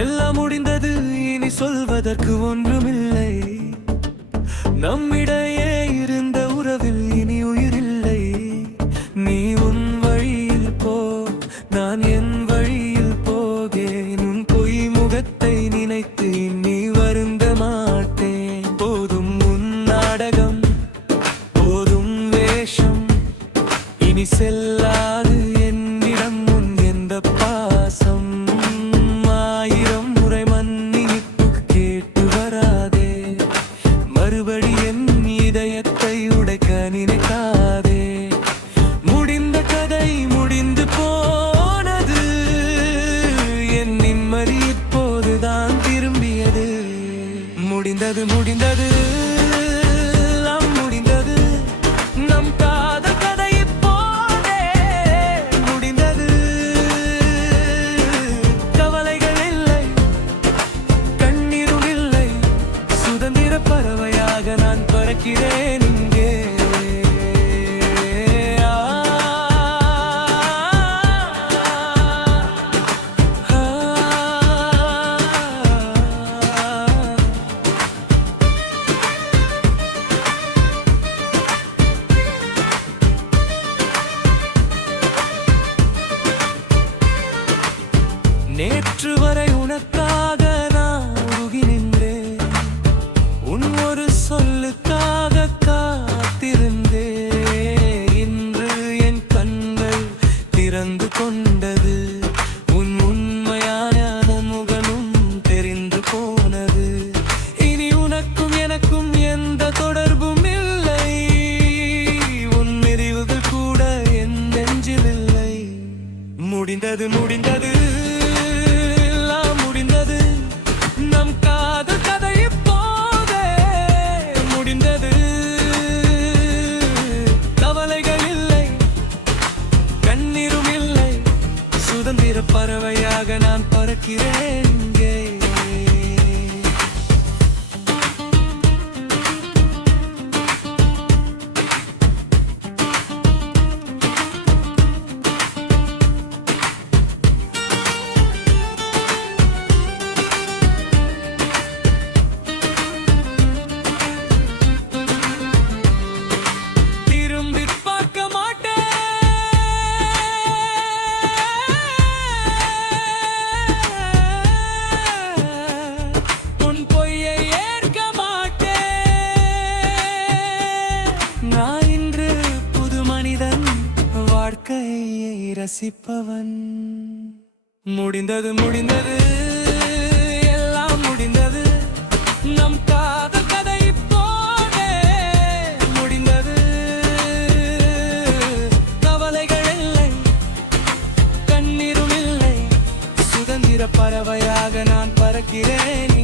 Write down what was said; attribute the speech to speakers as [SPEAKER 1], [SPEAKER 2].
[SPEAKER 1] எல்லாம் முடிந்தது இனி சொல்வதற்கு ஒன்றுமில்லை. நம்மிடையே இருந்த உறவில் இனி உயிரில்லை. நீ உன் வழியில் போ நான் என் வழியில் போகேன். உன் பொய் முகத்தை நினைத்து நீ வருந்த மாட்டேன். போதும் உன் நாடகம் போதும் வேஷம் இனி செல்லாது முடிந்தது முடிந்தது. நேற்று வரை உனக்காக நான் உருகி நின்றேன். உன் ஒரு சொல்லுக்காக காத்திருந்தேன். இன்று என் கண்கள் திறந்து கொண்டது. உன் உண்மையான முகனும் தெரிந்து போனது. இனி உனக்கும் எனக்கும் எந்த தொடர்பும் இல்லை. உன் மிரிவுகள் கூட என் நெஞ்சில் இல்லை. முடிந்தது முடிந்தது. கண்ணீரும் இல்லை. சுதந்திர பறவையாக நான் பறக்கிறேன் இங்கே. வாழ்க்கையை ரசிப்பவன். முடிந்தது முடிந்தது. எல்லாம் முடிந்தது. நம் காதல் கதை இப்போதே. முடிந்தது. கவலைகள் இல்லை. கண்ணீரும் இல்லை. சுதந்திர பறவையாக நான் பறக்கிறேன்.